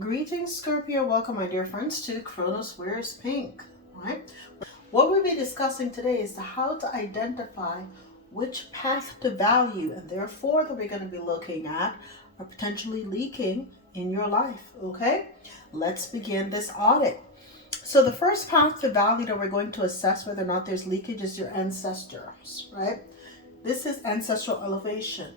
Greetings, Scorpio. Welcome, my dear friends, to Kronos Wears Pink. Right? What we'll be discussing today is how to identify which path to value, and therefore that we're going to be looking at, are potentially leaking in your life. Okay? Let's begin this audit. So the first path to value that we're going to assess whether or not there's leakage is your ancestors. Right? This is ancestral elevation.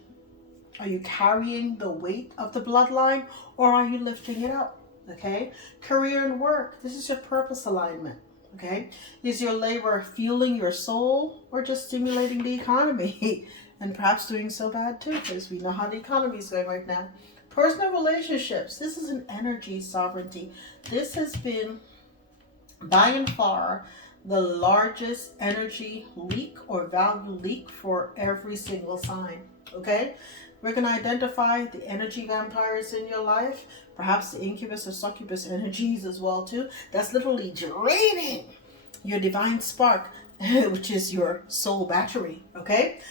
Are you carrying the weight of the bloodline, or are you lifting it up? Okay. Career and work. This is your purpose alignment. Okay. Is your labor fueling your soul or just stimulating the economy? And perhaps doing so bad too, because we know how the economy is going right now. Personal relationships. This is an energy sovereignty. This has been by and far the largest energy leak or value leak for every single sign. Okay. We're going to identify the energy vampires in your life, perhaps the incubus or succubus energies as well too. That's literally draining your divine spark, which is your soul battery. Okay,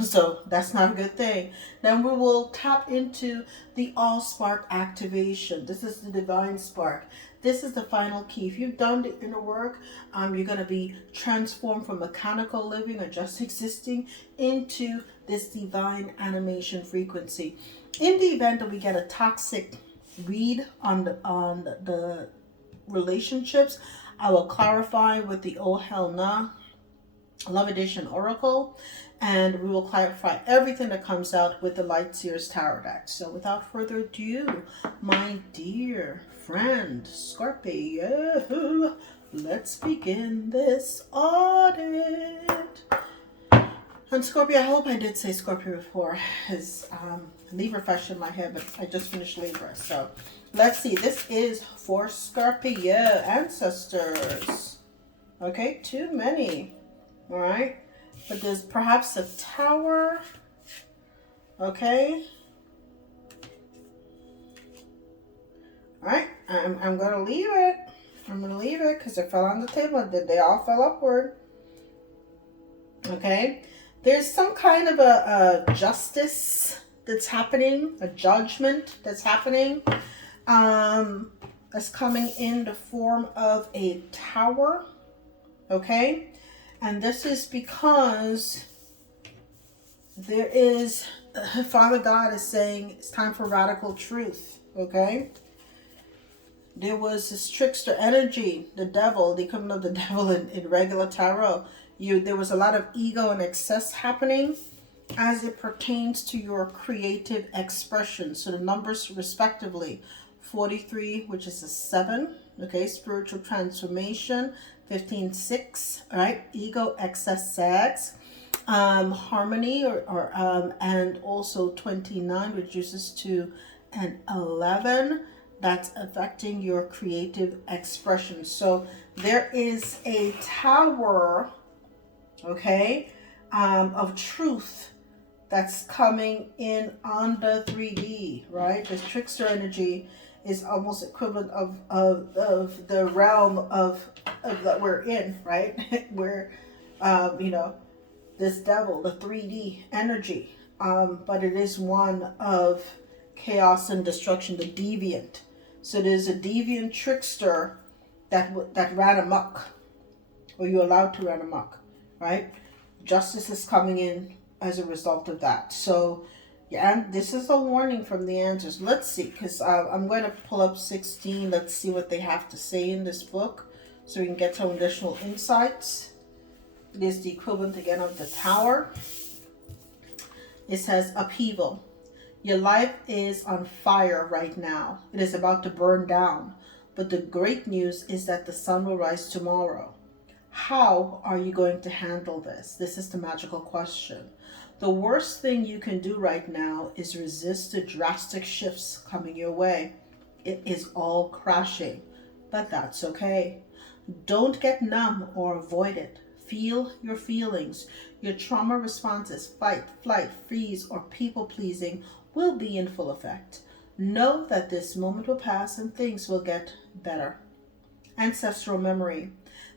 so that's not a good thing. Then we will tap into the all spark activation. This is the divine spark. This is the final key. If you've done the inner work, you're going to be transformed from mechanical living or just existing into this divine animation frequency. In the event that we get a toxic read on the relationships, I will clarify with the Oh Hell Nah Love Edition Oracle, and we will clarify everything that comes out with the Light Seers Tarot deck. So without further ado, my dear friend Scorpio, let's begin this audit. And Scorpio, I hope I did say Scorpio before, is Libra fresh in my head, but I just finished Libra. So let's see, this is for Scorpio ancestors. Okay, too many. All right, but there's perhaps a tower. Okay. All right, I'm gonna leave it. I'm gonna leave it because it fell on the table. They all fell upward. Okay, there's some kind of a justice that's happening, a judgment that's happening. That's coming in the form of a tower. Okay. And this is because there is, Father God is saying it's time for radical truth, okay? There was this trickster energy, the devil, the equivalent of the devil in regular tarot. There was a lot of ego and excess happening as it pertains to your creative expression. So the numbers respectively, 43, which is a 7, okay, spiritual transformation, 15-6, all right, ego, excess, sex, harmony, and also 29 reduces to an 11. That's affecting your creative expression. So there is a tower, okay, of truth that's coming in on the 3D, right? This trickster energy is almost equivalent of the realm of that we're in, right? Where, this devil, the 3D energy, but it is one of chaos and destruction, the deviant. So there's a deviant trickster that ran amok, or you allowed to run amok, right? Justice is coming in as a result of that. So yeah, and this is a warning from the answers. Let's see, because I'm going to pull up 16. Let's see what they have to say in this book so we can get some additional insights. It is the equivalent again of the tower. It says upheaval. Your life is on fire right now. It is about to burn down. But the great news is that the sun will rise tomorrow. How are you going to handle this? This is the magical question. The worst thing you can do right now is resist the drastic shifts coming your way. It is all crashing, but that's okay. Don't get numb or avoid it. Feel your feelings. Your trauma responses, fight, flight, freeze, or people pleasing will be in full effect. Know that this moment will pass and things will get better. Ancestral memory.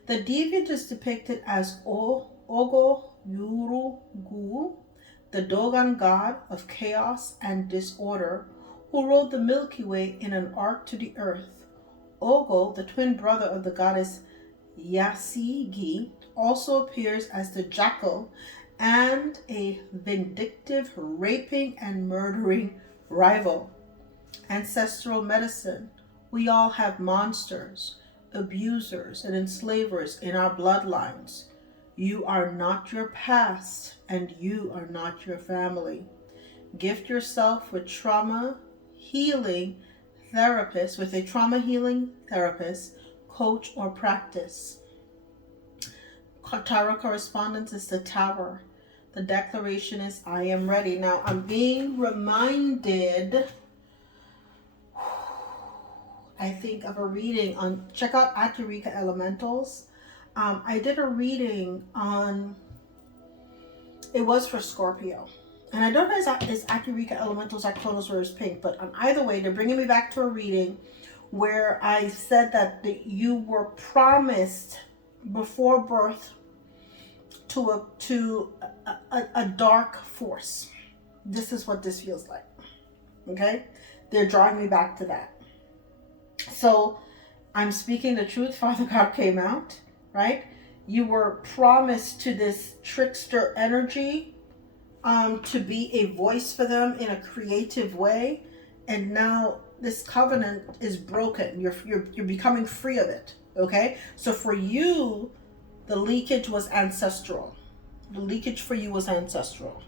The deviant is depicted as Ogo Yuru Gu, the Dogon god of chaos and disorder, who rode the Milky Way in an ark to the earth. Ogo, the twin brother of the goddess Yasigi, also appears as the jackal and a vindictive, raping, and murdering rival. Ancestral medicine. We all have monsters, abusers, and enslavers in our bloodlines. You are not your past, and you are not your family. Gift yourself with trauma healing therapist, with a trauma healing therapist, coach, or practice. Tarot correspondence is the Tower. The declaration is, I am ready. Now, I'm being reminded, I think, of a reading on, check out Aturika Elementals. I did a reading on, it was for Scorpio. And I don't know if it's Aturika Elementals or Kronos Rose Pink, but either way, they're bringing me back to a reading where I said that you were promised before birth to a dark force. This is what this feels like. Okay? They're drawing me back to that. So I'm speaking the truth. Father God came out, right? You were promised to this trickster energy to be a voice for them in a creative way. And now this covenant is broken. You're becoming free of it. Okay? So for you, the leakage was ancestral. The leakage for you was ancestral.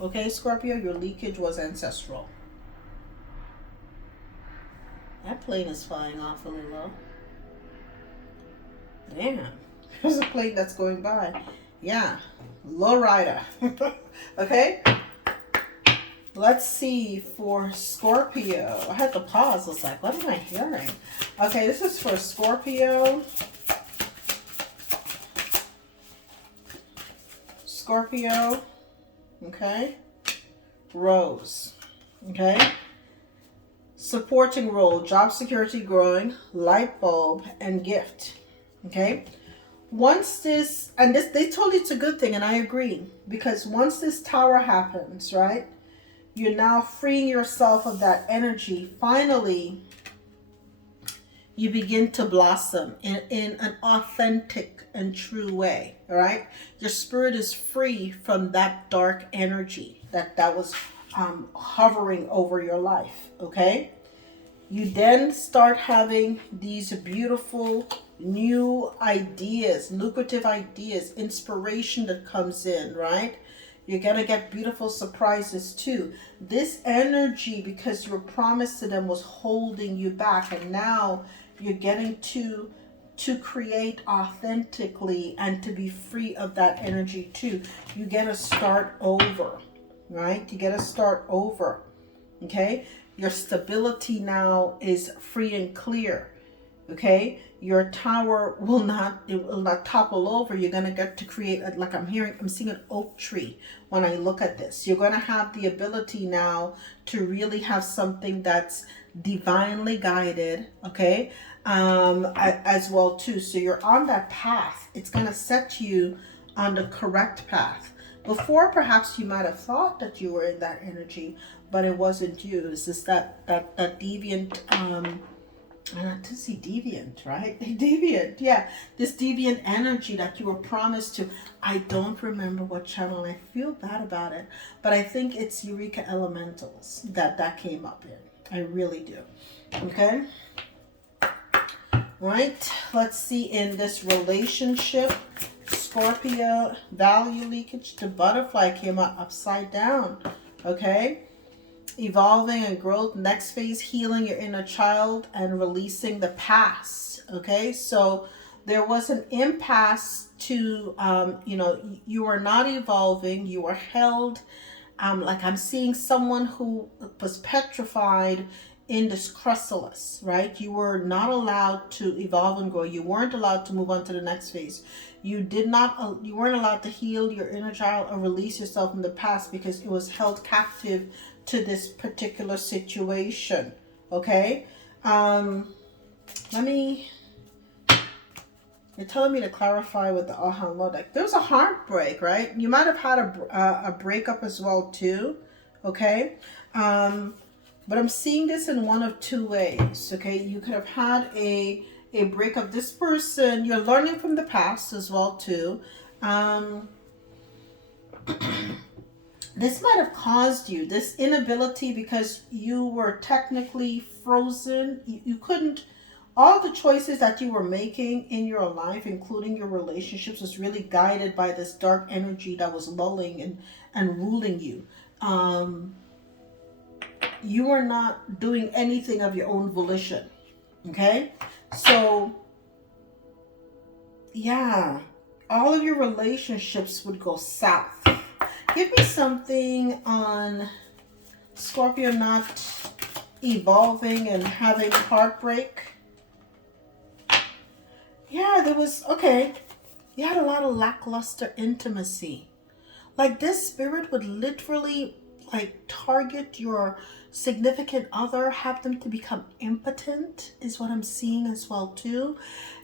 Okay, Scorpio, your leakage was ancestral. That plane is flying awfully low. Damn. There's a plane that's going by. Yeah. Low rider. Okay? Let's see for Scorpio. I had to pause. I was like, what am I hearing? Okay, this is for Scorpio. Scorpio. Okay? Rose. Okay? Supporting role, job security growing, light bulb, and gift. Okay? Once this, and this, they told you it's a good thing, and I agree. Because once this tower happens, right? You're now freeing yourself of that energy. Finally, you begin to blossom in an authentic and true way. All right? Your spirit is free from that dark energy that was hovering over your life. Okay? You then start having these beautiful new ideas, lucrative ideas, inspiration that comes in, right? You're going to get beautiful surprises too. This energy, because you were promised to them, was holding you back. And now you're getting to create authentically and to be free of that energy too. You get to start over, right? You get to start over, okay? Your stability now is free and clear, okay? Your tower will not topple over. You're going to get to create, I'm seeing an oak tree when I look at this. You're going to have the ability now to really have something that's divinely guided, okay? As well too. So you're on that path. It's going to set you on the correct path. Before, perhaps you might have thought that you were in that energy, but it wasn't you. It's just that deviant, not to see deviant, right? Deviant, yeah. This deviant energy that you were promised to. I don't remember what channel, and I feel bad about it. But I think it's Eureka Elementals that came up in. I really do. Okay? Right? Let's see in this relationship. Scorpio, value leakage. The butterfly came out upside down. Okay? Evolving and growth. Next phase, healing your inner child and releasing the past. Okay? So there was an impasse to, you were not evolving. You were held. Like I'm seeing someone who was petrified in this chrysalis, right? You were not allowed to evolve and grow. You weren't allowed to move on to the next phase. You weren't allowed to heal your inner child or release yourself from the past because it was held captive to this particular situation. Okay? You're telling me to clarify with the Aham deck. There was a heartbreak, right? You might have had a breakup as well too. Okay? But I'm seeing this in one of two ways. Okay, you could have had a break of this person. You're learning from the past as well too. This might have caused you this inability because you were technically frozen. You couldn't, all the choices that you were making in your life, including your relationships, was really guided by this dark energy that was lulling and ruling you. You were not doing anything of your own volition. Okay? So, yeah, all of your relationships would go south. Give me something on Scorpio not evolving and having heartbreak. Yeah, there was, okay. You had a lot of lackluster intimacy. Like this spirit would literally like target your significant other, have them to become impotent is what I'm seeing as well too.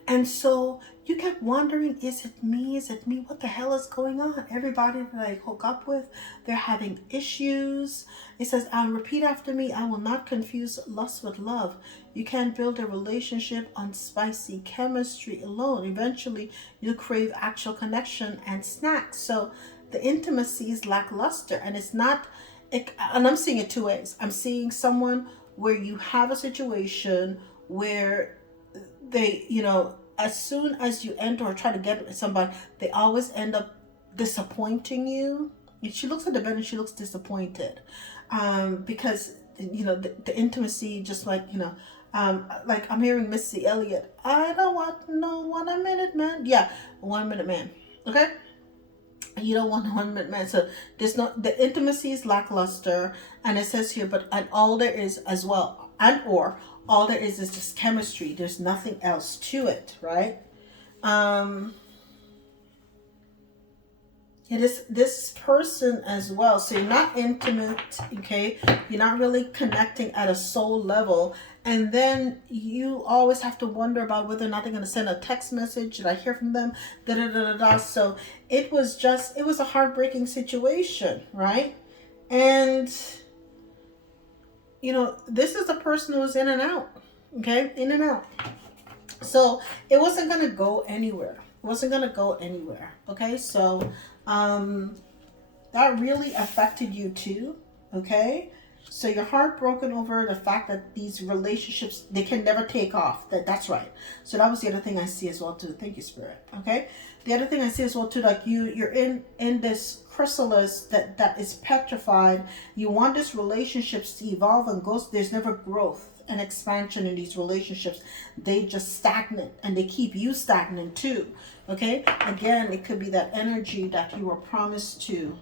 And so you kept wondering, is it me? Is it me? What the hell is going on? Everybody that I hook up with, they're having issues. It says, repeat after me. I will not confuse lust with love. You can't build a relationship on spicy chemistry alone. Eventually, you'll crave actual connection and snacks. So the intimacy is lackluster, and it's not, and I'm seeing it two ways. I'm seeing someone where you have a situation where they, as soon as you enter or try to get with somebody, they always end up disappointing you. She looks at the bed and she looks disappointed, because the intimacy, just like like I'm hearing Missy Elliott. I don't want no 1 minute man. Yeah, 1 minute man. Okay. You don't want a 1 minute man. So there's no, the intimacy is lackluster, and it says here, and all there is as well, or all there is just chemistry. There's nothing else to it, right? It is this person as well. So you're not intimate, okay? You're not really connecting at a soul level. And then you always have to wonder about whether or not they're going to send a text message. Did I hear from them? Da, da, da, da, da. So it was a heartbreaking situation, right? And, this is a person who's in and out, okay? In and out. So it wasn't going to go anywhere. Okay? So that really affected you too, okay? So you're heartbroken over the fact that these relationships, they can never take off. That's right. So that was the other thing I see as well too. Thank you, Spirit. Okay. The other thing I see as well too, like you're in this chrysalis that is petrified. You want this relationships to evolve and go. There's never growth and expansion in these relationships. They just stagnant, and they keep you stagnant too. Okay. Again, it could be that energy that you were promised to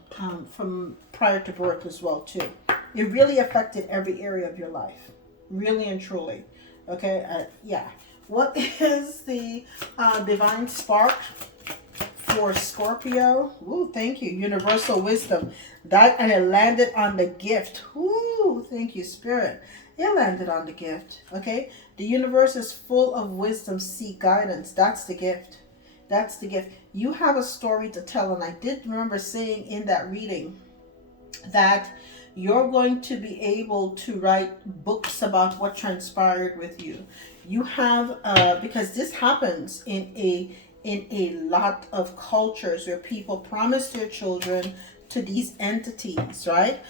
from prior to birth as well too. It really affected every area of your life, really and truly. Okay, yeah. What is the divine spark for Scorpio? Ooh, thank you. Universal wisdom. And it landed on the gift. Ooh, thank you, Spirit. It landed on the gift. Okay, the universe is full of wisdom. Seek guidance. That's the gift. That's the gift. You have a story to tell, and I did remember saying in that reading that you're going to be able to write books about what transpired with you. You have, because this happens in a lot of cultures where people promise their children to these entities, right?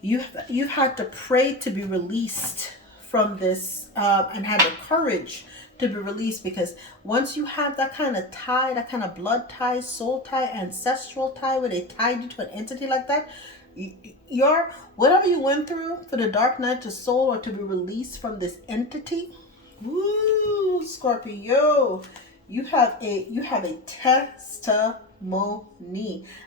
You've had to pray to be released from this, and had the courage to be released, because once you have that kind of tie, that kind of blood tie, soul tie, ancestral tie, where they tied you to an entity like that, your whatever you went through for the dark night to soul, or to be released from this entity. Woo, Scorpio, you have a testimony.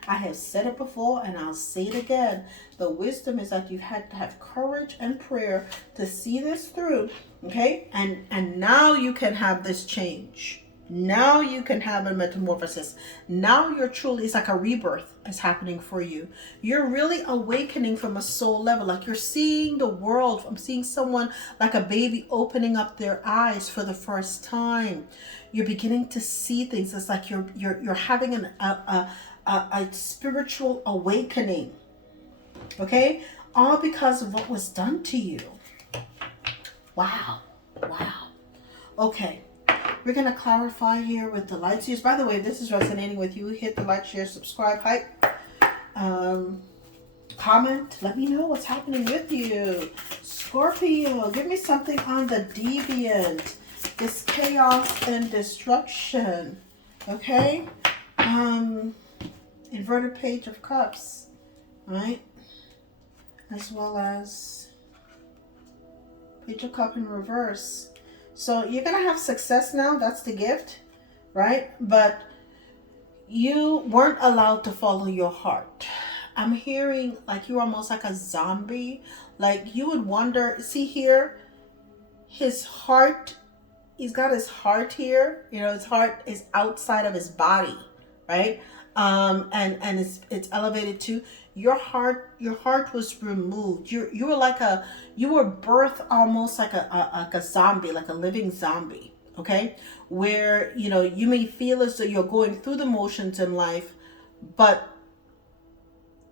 I have said it before and I'll say it again. The wisdom is that you had to have courage and prayer to see this through, okay? And now you can have this change. Now you can have a metamorphosis. Now you're truly, it's like a rebirth is happening for you. You're really awakening from a soul level. Like you're seeing the world. I'm seeing someone like a baby opening up their eyes for the first time. You're beginning to see things. It's like you're having a spiritual awakening. Okay? all because of what was done to you. Wow. Wow. Okay. We're going to clarify here with the light seers. By the way, if this is resonating with you, hit the like, share, subscribe, hype. Comment. Let me know what's happening with you. Scorpio, give me something on the deviant. This chaos and destruction. Okay? Inverted page of cups. Right? As well as page of cup in reverse. So you're going to have success now. That's the gift. Right? But you weren't allowed to follow your heart. I'm hearing like you're almost like a zombie. Like you would wonder, see here, his heart, he's got his heart here. You know, his heart is outside of his body, right? And it's elevated too. Your heart was removed. You were birthed almost like a zombie, like a living zombie. Okay, where you may feel as though you're going through the motions in life, but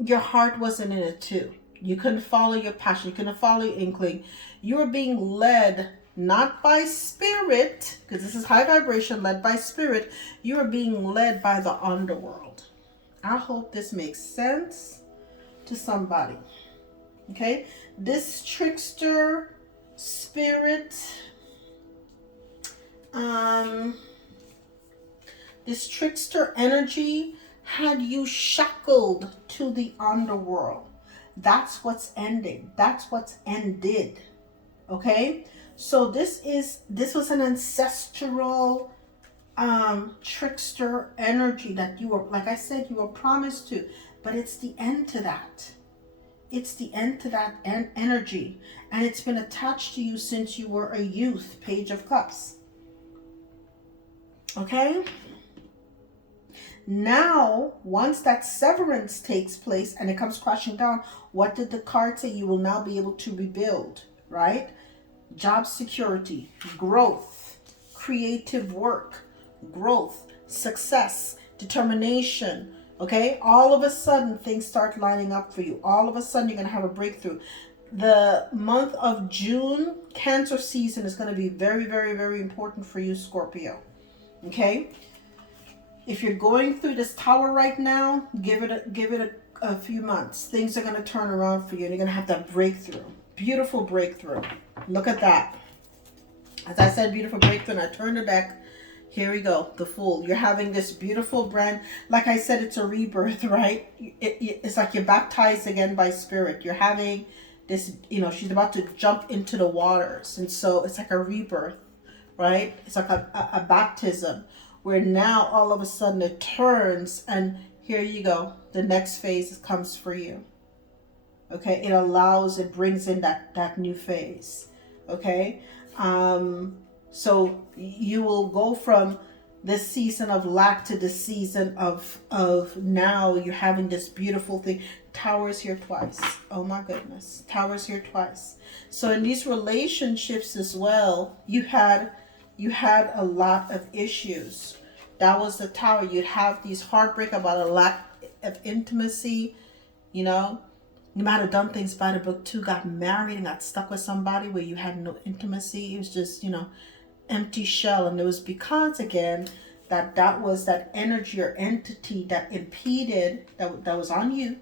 your heart wasn't in it too. You couldn't follow your passion. You couldn't follow your inkling. You were being led not by spirit, because this is high vibration, led by spirit. You were being led by the underworld. I hope this makes sense to somebody. Okay? This trickster spirit, this trickster energy had you shackled to the underworld. That's what's ending. That's what's ended. Okay? So this was an ancestral trickster energy that you were, like I said, you were promised to, but it's the end to that. It's the end to that energy, and it's been attached to you since you were a youth. Page of Cups. Okay? Now, once that severance takes place and it comes crashing down, what did the card say? You will now be able to rebuild, right? Job security, growth, creative work, growth, success, determination, okay? All of a sudden, things start lining up for you. All of a sudden, you're going to have a breakthrough. The month of June, Cancer season, is going to be very, very, very important for you, Scorpio, okay? If you're going through this tower right now, give it a few months. Things are going to turn around for you, and you're going to have that breakthrough. Beautiful breakthrough. Look at that. As I said, beautiful breakthrough, and I turned the deck. Here we go, the Fool. You're having this beautiful brand. Like I said, it's a rebirth, right? It's like you're baptized again by spirit. You're having this, she's about to jump into the waters. And so it's like a rebirth, right? It's like a baptism, where now all of a sudden it turns, and here you go. The next phase comes for you. Okay, it brings in that new phase. Okay, so you will go from this season of lack to the season of now you're having this beautiful thing. Tower's here twice. Oh my goodness, Tower's here twice. So in these relationships as well, you had a lot of issues. That was the Tower. You'd have these heartbreak about a lack of intimacy. You might have done things by the book too, got married and got stuck with somebody where you had no intimacy. It was just, empty shell. And it was because, again, that was that energy or entity that impeded, that was on you,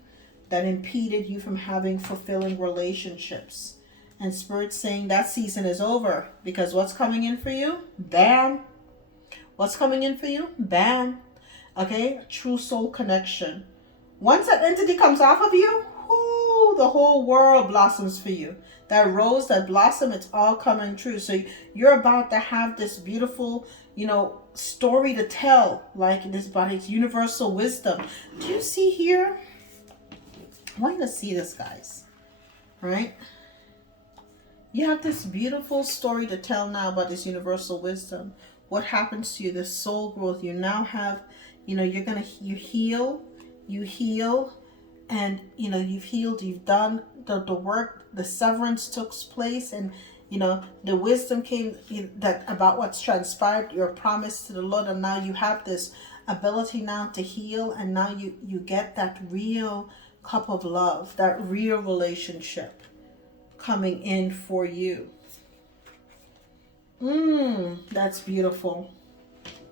that impeded you from having fulfilling relationships. And Spirit's saying that season is over, because what's coming in for you? Bam. What's coming in for you? Bam. Okay? True soul connection. Once that entity comes off of you, the whole world blossoms for you. That rose, that blossom, it's all coming true. So you're about to have this beautiful, story to tell, like this body's universal wisdom. Do you see here? I want you to see this, guys. Right? You have this beautiful story to tell now about this universal wisdom. What happens to you, this soul growth. You now have, you heal, and you've healed, you've done the work, the severance took place, and the wisdom came that about what's transpired, your promise to the Lord, and now you have this ability now to heal, and now you get that real cup of love, that real relationship coming in for you. That's beautiful.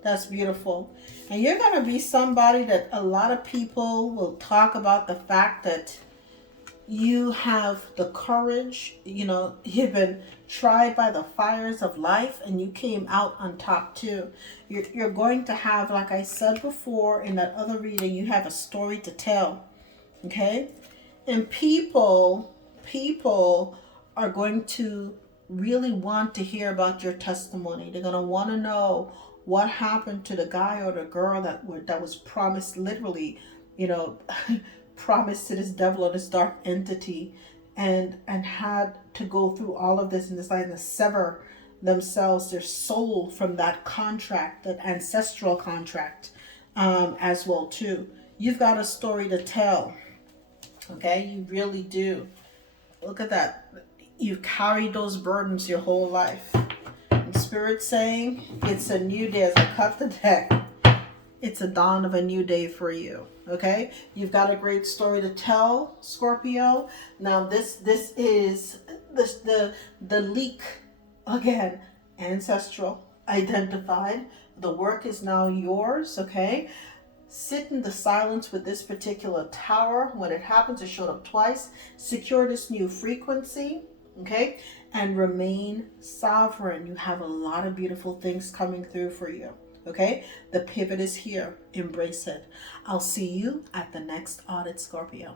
That's beautiful. And you're going to be somebody that a lot of people will talk about the fact that you have the courage. You know, you've been tried by the fires of life and you came out on top too. You're going to have, like I said before in that other reading, you have a story to tell. Okay? And people are going to really want to hear about your testimony. They're going to want to know what happened to the guy or the girl that was promised, literally, you know, promised to this devil or this dark entity, and had to go through all of this and decide to sever themselves, their soul, from that contract, that ancestral contract, as well too. You've got a story to tell. Okay, you really do. Look at that. You've carried those burdens your whole life. And Spirit saying, it's a new day. As I cut the deck, it's a dawn of a new day for you. Okay, you've got a great story to tell, Scorpio. Now this is the leak again. Ancestral identified. The work is now yours. Okay. Sit in the silence with this particular tower. When it happens, it showed up twice. Secure this new frequency, okay? And remain sovereign. You have a lot of beautiful things coming through for you, okay? The pivot is here. Embrace it. I'll see you at the next audit, Scorpio.